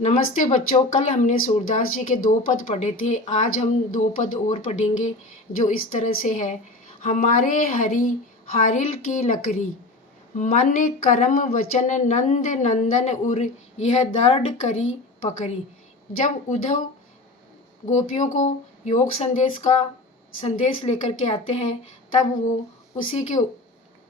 नमस्ते बच्चों, कल हमने सूरदास जी के 2 पद पढ़े थे। आज हम 2 पद और पढ़ेंगे जो इस तरह से है। हमारे हरि हारिल की लकड़ी, मन करम वचन नंद नंदन उर, यह दर्द करी पकड़ी। जब उद्धव गोपियों को योग संदेश का संदेश लेकर के आते हैं, तब वो उसी के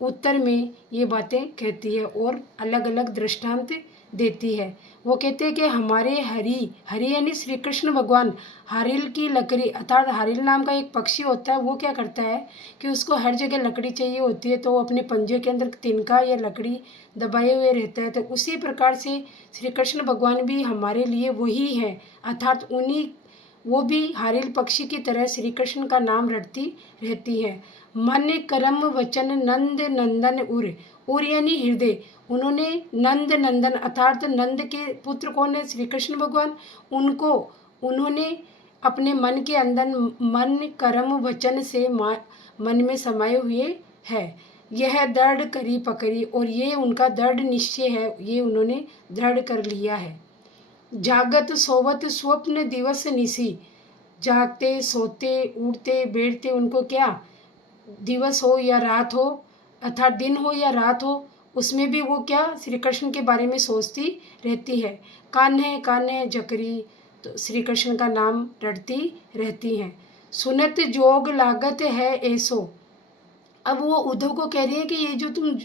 उत्तर में ये बातें कहती है और अलग अलग दृष्टांत देती है। वो कहते हैं कि हमारे हरि, हरि यानी श्री कृष्ण भगवान, हारिल की लकड़ी अर्थात हारिल नाम का एक पक्षी होता है। वो क्या करता है कि उसको हर जगह लकड़ी चाहिए होती है, तो वो अपने पंजे के अंदर तिनका या लकड़ी दबाए हुए रहता है। तो उसी प्रकार से श्री कृष्ण भगवान भी हमारे लिए वही है, अर्थात उन्हीं वो भी हारिल पक्षी की तरह श्री कृष्ण का नाम रटती रहती है। मन करम वचन नंद नंदन उर यानी हृदय। उन्होंने नंद नंदन अर्थात नंद के पुत्र कौन है? श्री कृष्ण भगवान। उनको उन्होंने अपने मन के अंदर मन कर्म वचन से मन में समाये हुए है। यह दृढ़ करी पकड़ी, और ये उनका दृढ़ निश्चय है, ये उन्होंने दृढ़ कर लिया है। जागत सोवत स्वप्न दिवस निसी, जागते सोते उठते बैठते उनको क्या, दिवस हो या रात हो अर्थात दिन हो या रात हो, उसमें भी वो क्या श्री कृष्ण के बारे में सोचती रहती है। कान्हे जकरी, तो श्री कृष्ण का नाम रटती रहती हैं। सुनत जोग लागत है ऐसो। अब वो उद्धव को कह रही है कि ये जो तुम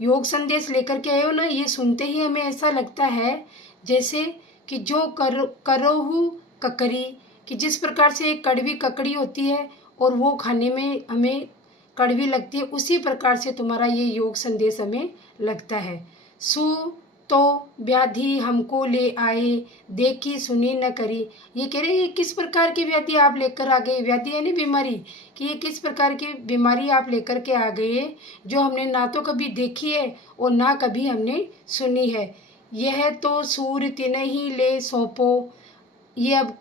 योग संदेश लेकर के आए हो ना, ये सुनते ही हमें ऐसा लगता है जैसे कि जो करोहू ककरी, कि जिस प्रकार से एक कड़वी ककड़ी होती है और वो खाने में हमें कड़वी लगती है, उसी प्रकार से तुम्हारा ये योग संदेश हमें लगता है। सु तो व्याधि हमको ले आए, देखी सुनी न करी। ये कह रहे हैं ये किस प्रकार की व्याधि आप लेकर आ गए, व्याधि यानी बीमारी, कि ये किस प्रकार की बीमारी आप लेकर के आ गए जो हमने ना तो कभी देखी है और ना कभी हमने सुनी है। यह तो सूर तिनहि ले सौंपो। ये अब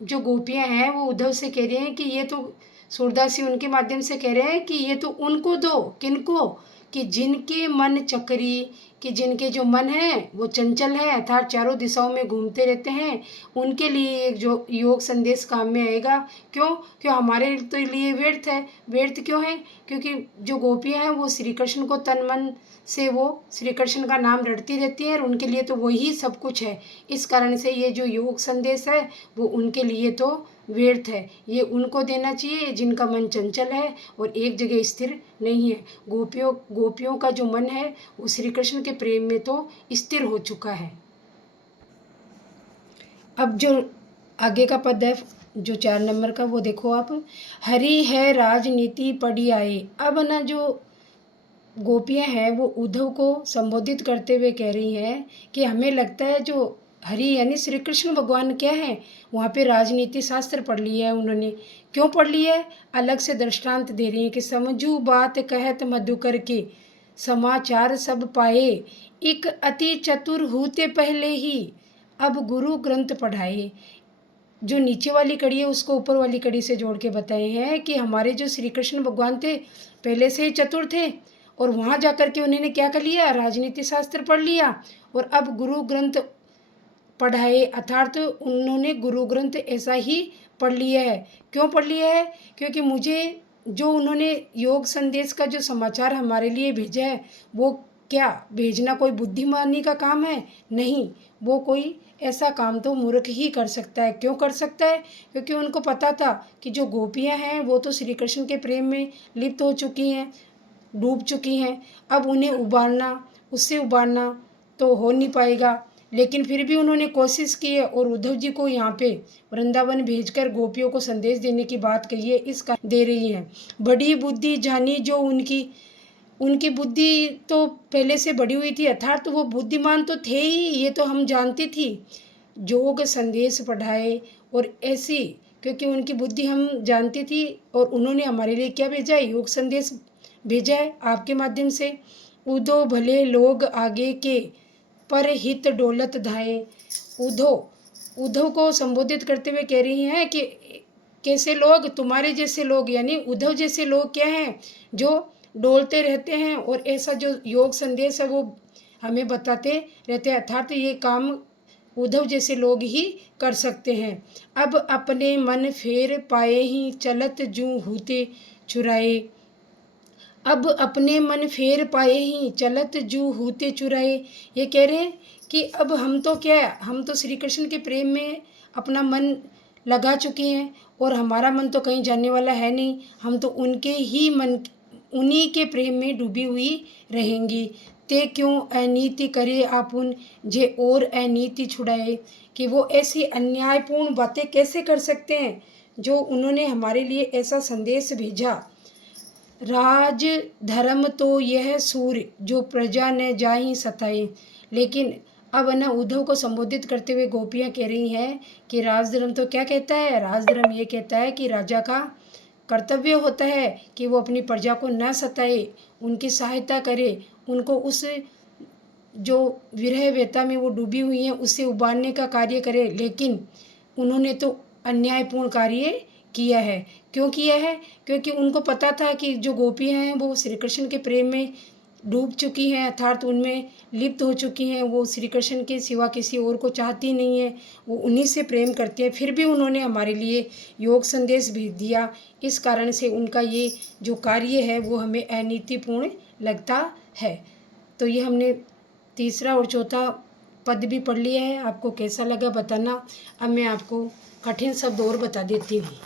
जो गोपियां हैं वो उद्धव से कह रहे हैं कि ये तो सूरदास जी उनके माध्यम से कह रहे हैं कि ये तो उनको दो, किनको, कि जिनके मन चक्री, कि जिनके जो मन है वो चंचल है अर्थात चारों दिशाओं में घूमते रहते हैं, उनके लिए एक जो योग संदेश काम में आएगा। क्यों? क्यों हमारे तो लिए व्यर्थ है। व्यर्थ क्यों है? क्योंकि जो गोपियां हैं वो श्री कृष्ण को तन मन से वो श्री कृष्ण का नाम रटती रहती हैं और उनके लिए तो वही सब कुछ है। इस कारण से ये जो योग संदेश है वो उनके लिए तो व्यर्थ है। ये उनको देना चाहिए जिनका मन चंचल है और एक जगह स्थिर नहीं है। गोपियों का जो मन है वो श्री कृष्ण के प्रेम में तो स्थिर हो चुका है। अब जो आगे का पद है जो 4 नंबर का, वो देखो आप। हरि है राजनीति पड़ी आए। अब ना जो गोपियां हैं वो उद्धव को संबोधित करते हुए कह रही हैं कि हमें लगता है जो हरि यानी श्री कृष्ण भगवान क्या है, वहाँ पे राजनीति शास्त्र पढ़ लिया है उन्होंने। क्यों पढ़ लिया है? अलग से दृष्टांत दे रही है कि समझू बात कहत मधुकर के, समाचार सब पाए, एक अति चतुर होते पहले ही, अब गुरु ग्रंथ पढ़ाए। जो नीचे वाली कड़ी है उसको ऊपर वाली कड़ी से जोड़ के बताए हैं कि हमारे जो श्री कृष्ण भगवान थे पहले से ही चतुर थे, और वहाँ जा कर के उन्होंने क्या कर लिया, राजनीति शास्त्र पढ़ लिया, और अब गुरु ग्रंथ पढ़ाए अर्थात उन्होंने गुरु ग्रंथ ऐसा ही पढ़ लिया है। क्यों पढ़ लिया है? क्योंकि मुझे जो उन्होंने योग संदेश का जो समाचार हमारे लिए भेजा है, वो क्या भेजना कोई बुद्धिमानी का काम है? नहीं, वो कोई ऐसा काम तो मूर्ख ही कर सकता है। क्यों कर सकता है? क्योंकि उनको पता था कि जो गोपियां हैं वो तो श्री कृष्ण के प्रेम में लिप्त हो चुकी हैं, डूब चुकी हैं। अब उन्हें उबारना, उससे उबारना तो हो नहीं पाएगा। लेकिन फिर भी उन्होंने कोशिश की है और उद्धव जी को यहाँ पे वृंदावन भेजकर गोपियों को संदेश देने की बात कही है, इसका दे रही हैं। बड़ी बुद्धि जानी जो उनकी, उनकी बुद्धि तो पहले से बढ़ी हुई थी अर्थात तो वो बुद्धिमान तो थे ही, ये तो हम जानती थी। योग संदेश पढ़ाए और ऐसी, क्योंकि उनकी बुद्धि हम जानती थी और उन्होंने हमारे लिए क्या भेजा है, योग संदेश भेजा है आपके माध्यम से। उदो भले लोग आगे के, पर हित डोलत धाए। उद्धव को संबोधित करते हुए कह रही हैं कि कैसे लोग, तुम्हारे जैसे लोग यानी उद्धव जैसे लोग क्या हैं, जो डोलते रहते हैं और ऐसा जो योग संदेश है वो हमें बताते रहते हैं, अर्थात ये काम उद्धव जैसे लोग ही कर सकते हैं। अब अपने मन फेर पाए ही चलत जूं हूते चुराए। अब अपने मन फेर पाए ही चलत जू हूते चुराए। ये कह रहे हैं कि अब हम तो क्या है, हम तो श्री कृष्ण के प्रेम में अपना मन लगा चुके हैं और हमारा मन तो कहीं जाने वाला है नहीं। हम तो उनके ही मन, उन्हीं के प्रेम में डूबी हुई रहेंगी। ते क्यों अनीति करे आपुन जे और अनीति छुड़ाए। कि वो ऐसी अन्यायपूर्ण बातें कैसे कर सकते हैं जो उन्होंने हमारे लिए ऐसा संदेश भेजा। राज धर्म तो यह सूर्य जो प्रजा ने जाहि सताए। लेकिन अब ना उद्धव को संबोधित करते हुए गोपियाँ कह रही हैं कि राजधर्म तो क्या कहता है, राजधर्म ये कहता है कि राजा का कर्तव्य होता है कि वो अपनी प्रजा को न सताए, उनकी सहायता करे, उनको उस जो विरह व्यथा में वो डूबी हुई हैं उससे उबारने का कार्य करे। लेकिन उन्होंने तो अन्यायपूर्ण कार्य किया है। क्यों किया है? क्योंकि उनको पता था कि जो गोपियाँ हैं वो श्री कृष्ण के प्रेम में डूब चुकी हैं, अर्थात उनमें लिप्त हो चुकी हैं। वो श्री कृष्ण के सिवा किसी और को चाहती नहीं है, वो उन्हीं से प्रेम करती हैं। फिर भी उन्होंने हमारे लिए योग संदेश भेज दिया। इस कारण से उनका ये जो कार्य है वो हमें अनीतिपूर्ण लगता है। तो ये हमने तीसरा और चौथा पद भी पढ़ लिया है। आपको कैसा लगा बताना। अब मैं आपको कठिन शब्द और बता देती हूँ।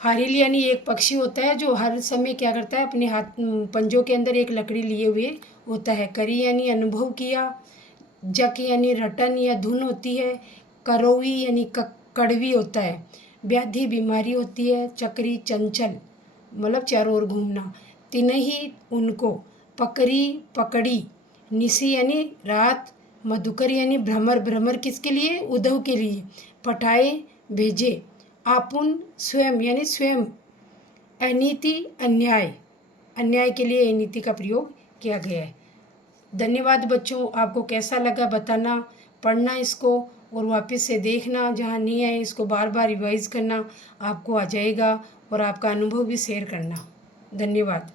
हारिल यानी एक पक्षी होता है जो हर समय क्या करता है, अपने हाथ पंजों के अंदर एक लकड़ी लिए हुए होता है। करी यानी अनुभव किया। जक यानी रटन या धुन होती है। करौवी यानी कड़वी होता है। व्याधि बीमारी होती है। चक्री चंचल मतलब चारों ओर घूमना। तिनही उनको। पकड़ी पकड़ी। निसी यानी रात। मधुकर यानी भ्रमर। भ्रमर किसके लिए? उद्धव के लिए। पठाए भेजे। आपुन स्वयं यानी स्वयं। अनीति अन्याय। अन्याय के लिए अनीति का प्रयोग किया गया है। धन्यवाद बच्चों। आपको कैसा लगा बताना। पढ़ना इसको और वापस से देखना, जहाँ नहीं आए इसको बार बार रिवाइज करना, आपको आ जाएगा। और आपका अनुभव भी शेयर करना। धन्यवाद।